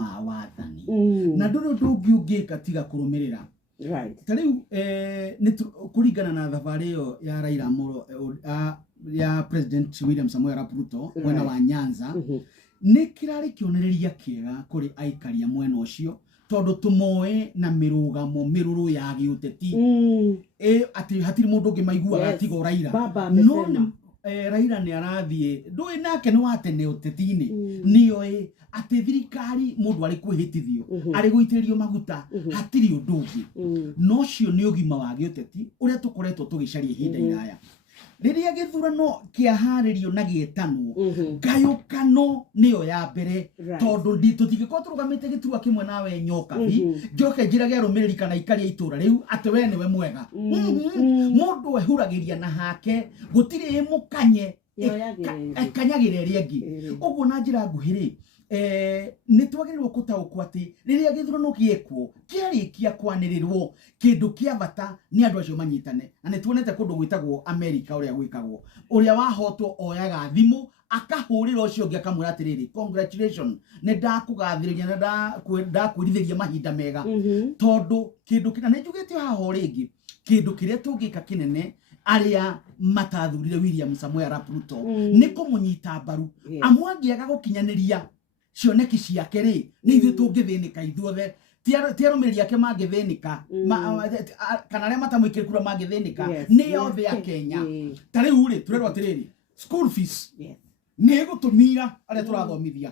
ma wathani na ndũrĩ ũndũ ũngĩ ũngĩka tiga kũrũmĩrĩra tarĩu kũringana na thabarĩ ĩyo ya Raila Amolo ya President William Samoei Arap Ruto mwena wa Nyanza nĩ kĩrarĩ kĩonereria kĩega kũrĩ aikari a mwena ũcio tondũ tũmoe na mĩrũrũ ya gĩũteti atĩ hatirĩ mũndũ ũngĩ maiguaga tiga Raila no Raila nĩ arathiĩ ndũĩ nake nĩ watene ũteti-inĩ nĩoĩ atĩ thirikari mũndũ arĩ kwĩhĩtithio arĩ gũitĩrĩrio maguta hatirĩ ũndũ ũngĩ no ũcio nĩ ũgima wa gĩũteti ũrĩa tũkoretwo tũgĩcaria ihinda iraya rĩrĩa gĩthurano kĩaharĩrio na gĩetanwo ngayũkano nĩyo ya mbere tondũ tũtingĩkorwo tũrũgamĩte gĩturwa kĩmwe nawe Nyokabi njoke njĩrage arũmĩrĩri kana ikari itũra rĩu atĩ we nĩwe mwega mũndũ ehuragĩria na hake gũtirĩ mũkanye kanyagĩra ĩrĩa ĩngĩ ũguo na njĩra nguhĩ nĩ twagĩrĩirwo gũtaũkwo atĩ rĩrĩa gĩthurano gĩekwo kĩarĩkia kwanĩrĩrwo kĩndũ kĩa bata nĩ andũ acio manyitane na nĩ tuonete kũndũ gwĩtagwo America ũrĩa gwĩkagwo ũrĩa wahotwo oyaga thimũ akahũrĩra ũcio ũngĩ akamwĩra atĩrĩrĩ congratulations nĩ ndakũgathĩrĩria na ndakwĩrithĩria mahinda mega tondũ kĩndũ kĩna nĩ njugĩte haha rĩngĩ kĩndũ kĩrĩa tũngĩka kĩnene arĩa matathurire William Samoei Arap Ruto nĩ kũmũnyita mbaru amu angĩaga gũkinyanĩria cioneki ciake rĩ nĩ ithuĩ tũngĩthĩnĩka ithuothe ti arũmĩrĩri ake mangĩthĩnĩka kana arĩa matamwĩkĩre kura mangĩthĩnĩka nĩ othe a Kenya ta rĩu rĩ tũrerwo atĩrĩrĩ school fees nĩ gũtũmira arĩa tũrathomithia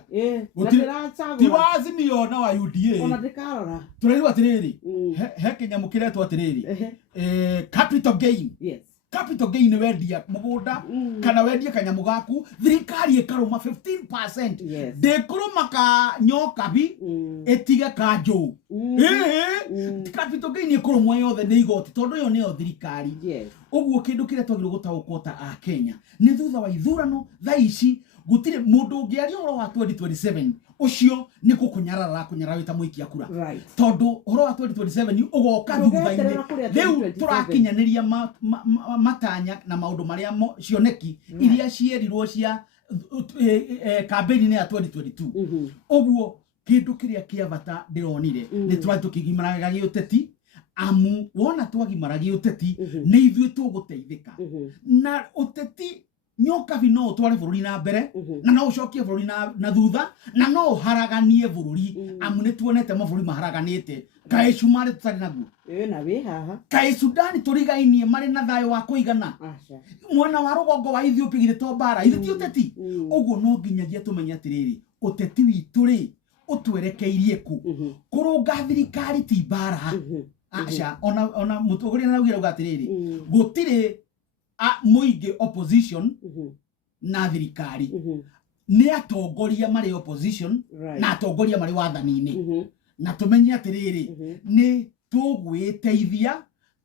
ti wa Azimio na wa UDA tũrerwo atĩrĩrĩ he kĩnyamũ kĩretwo atĩrĩrĩ capital gain wendia mũgũnda kana wendia kanyamũ gaku thirikari ĩkarũma 15% ndĩkũrũma ka Nyokabi ĩtige kanjũ capital gain ĩkũrũmwo yothe nĩ igoti tondũ yo nĩyo thirikari ũguo kĩndũ kĩrĩa twagĩrĩirwo gũtaũkwo ta a Kenya nĩ thutha wa ithurano thaa ici gũtirĩ mũndũ ũngĩaria ũhoro wa 2027 ũcio nĩ kũnyarara wĩta mũikia kura tondũ ũhoro wa 2027 ũgoka thutha-inĩ rĩu tũrakinyanĩria matanya na maũndũ marĩa cioneki iria cierirwo cia kambeni-inĩ ya 2022 ũguo kĩndũ kĩrĩa kĩa bata ndĩronire nĩ tũrathiĩ tũkĩgimaraga gĩũteti amu wona twagimara gĩũteti nĩ ithuĩ tũgũteithĩka na ũteti Nyokabi no ũtware bũrũri na mbere na no ũcokie bũrũri na thutha na no ũharaganie bũrũri amu nĩ tuonete mabũrũri maharaganĩte kaĩ Cumarĩ tũtarĩ naguo na wĩ haha kaĩ Sudani tũrigainie marĩ na thayũ wa kũigana mwena wa rũgongo wa Ethiopia githĩ mbara ithuĩ ti ũteti ũguo no nginyagia tũmenye atĩrĩrĩ ũteti witũ rĩ ũtwerekeirie ku kũrũnga thirikari ti mbara aca ona mũtongoria araugire atĩrĩrĩ gũtirĩ mũingĩ opposition na thirikari nĩ atongoria marĩ opposition na atongoria marĩ wathani-inĩ na tũmenye atĩrĩrĩ nĩ tũgwĩteithia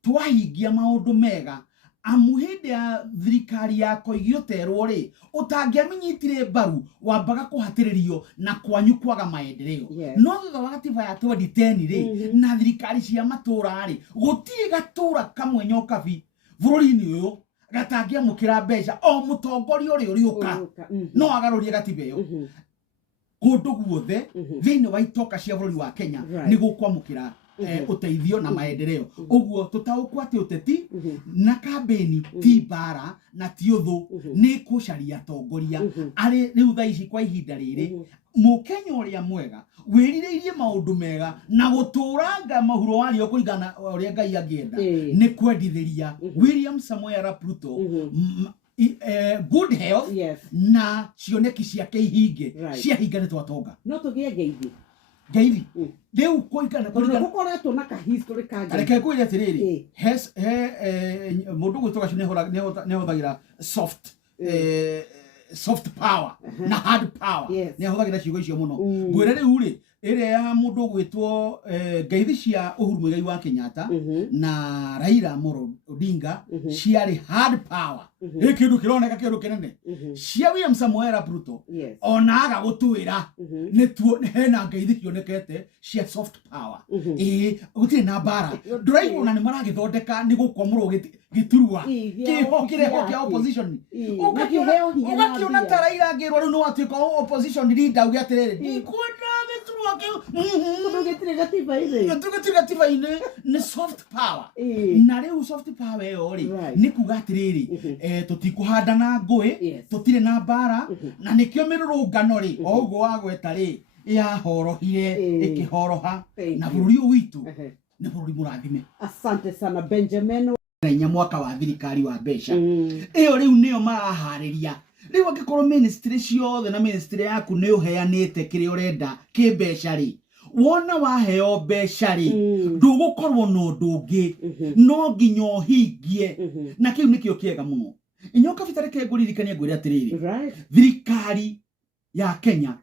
twahingia maũndũ mega amu hĩndĩ ya thirikari yako igĩoterwo rĩ ũtangĩaminyitire mbaru wambaga kũhatĩrĩrio na kwanyu kwaga maendeleo no thutha wa gatiba ya 2010 rĩ na thirikari cia matũra rĩ gũtirĩ gatũra kamwe Nyokabi bũrũri-inĩ ũyũ gatangĩamũkĩra mbeca o mũtongoria ũrĩa ũrĩũka no agarũrie gatiba ĩyo kũndũ guothe thĩinĩ wa itoka cia bũrũri wa Kenya nĩ gũkwamũkĩra uteithio na maendeleo ũguo tũtaũkwo atĩ ũteti na kambeni ti mbara na ti ũthũ nĩ kũcaria atongoria arĩ rĩu thaa ici kwa ihinda rĩrĩ mũkenya ũrĩa mwega wĩrirĩirie maũndũ mega na gũtũranga mahuro wario kũringana ũrĩa Ngai angĩenda nĩ kwendithĩria William Samoei Arap Ruto good health na cioneki ciake ihinge ciahinga nĩ twatonga no tũgĩe ngeithi rĩu kũringana gũkoretwo na ka history kangĩ reke kwĩre atĩrĩrĩ mũndũ gwĩtũga nĩ ahũthagĩra soft power na hard power nĩ ahũthagĩra ciugo icio mũno ngwĩre rĩu rĩ ĩrĩa ya mũndũ gwĩtwo ngeithi cia Uhuru Muigai wa Kenyatta na Raila Amolo Odinga ciarĩ hard power kĩndũ kĩroneka kĩndũ kĩnene cia William Samoei Arap Ruto ona aga gũtwĩra nĩ hena ngeithi cionekete cia soft power gũtirĩ na mbara ndũraigua na nĩ maragĩthondeka nĩ gũkwamũrwo gĩturwa kĩho kĩreho kĩa opposition ũgakĩona ta Raila angĩrwo rĩu no atuĩka opposition leader uge atĩrĩrĩ ndikwenda gĩturwa Tugetire gatiba-inĩ. Tugetire gatiba-inĩ nĩ soft power. Na rĩu soft power ĩyo rĩ nĩ kuga atĩrĩrĩ tũtikũhandana ngũĩ, tũtirĩ na mbara, na nĩkĩo mĩrũrũngano rĩ o ũguo wagweta rĩ yahorohire ĩkĩhoroha na bũrũri ũyũ witũ nĩ bũrũri mũrathime. Asante sana Benjamin. Na mwaka wa thirikari wa mbeca ĩyo rĩu nĩyo maraharĩria. Rĩu angĩkorwo ministry ciothe na ministry yaku nĩ ũheanĩte kĩrĩa ũrenda kĩmbeca rĩ, wona waheo mbeca rĩ ndũgũkorwo na ũndũ ũngĩ, no nginya ũhingie. Na kĩu nĩkĩo kĩega mũno. Inyoka bitareke ngũririkania ngwĩre atĩrĩrĩ, thirikari ya Kenya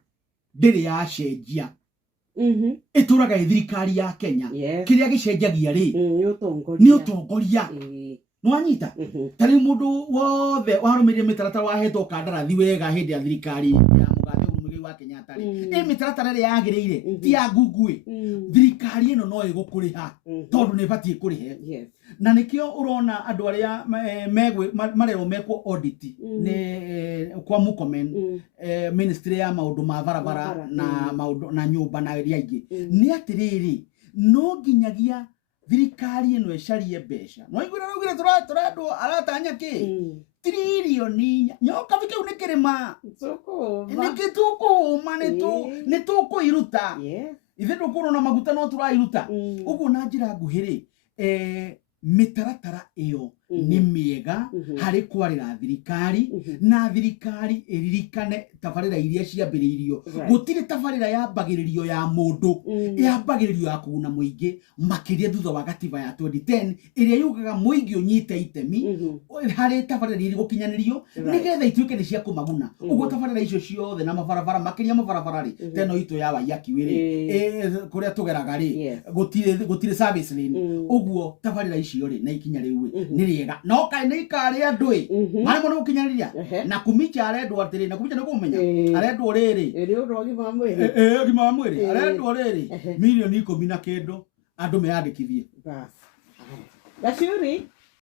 ndĩrĩ yacenjia. Ĩtũraga thirikari ya Kenya kĩrĩa gĩcenjagia rĩ nĩ ũtongoria. Nwanyita tarĩ mũndũ wothe warũmĩrĩire mĩtaratara wahetwo kandarathi wega hĩndĩ ya thirikari ya Mũgathe Uhuru Mũigai wa Kenyatta rĩ mĩtaratara ĩrĩa yagĩrĩire ti ya ngungui. Thirikari ĩno no ĩgũkũrĩha tondũ nĩ ĩbatiĩ kũrĩhe. Na nĩkĩo ũrona andũ arĩa marerwo mekwo audit nĩ kwa Murkomen ministry ya maũndũ ma barabara na maũndũ na nyũmba na iria ingĩ nĩ atĩrĩrĩ no nginyagia thirikari ĩno ĩcarie mbeca. No igwĩra rũgire tũrandwo aratanya kĩ trilioni nyoka kĩu nĩ kĩrĩma nĩkĩtũkũma nĩtũkũiruta ithe ndũkũrwo na maguta no tũrairuta. Ũguo na njĩra nguhĩ rĩ mĩtaratara ĩyo nĩ mĩega harĩ kwarĩra thirikari na thirikari ĩririkane tabarĩra iria ciambĩrĩirio. Gũtirĩ tabarĩra yambagĩrĩrio ya mũndũ yambagĩrĩrio ya kũguna mũingĩ makĩria thutha wa gatiba ya 2010 ĩrĩa yugaga mũingĩ ũnyite itemi harĩ tabarĩra iria gũkinyanĩrio nĩgetha ituĩke nĩ cia kũmaguna. Ũguo tabarĩra icio ciothe na mabarabara makĩria mabarabara rĩ teno itũ ya Waiyaki rĩ kũrĩa tũgeraga rĩ gũtirĩ service lane. Ũguo tabarĩra icio rĩ na ikinya rĩu nĩ rĩega. No kaĩ nĩ ikarĩ andũ marĩ mũno gũkinyanĩria na kumicha arendwo atĩrĩ na kumicha nĩ kũmenya arendwo rĩrĩ ũgima wa mwĩrĩ arendwo rĩrĩ milioni 10 na kĩndũ andũ meyandĩkithie. Gaciuri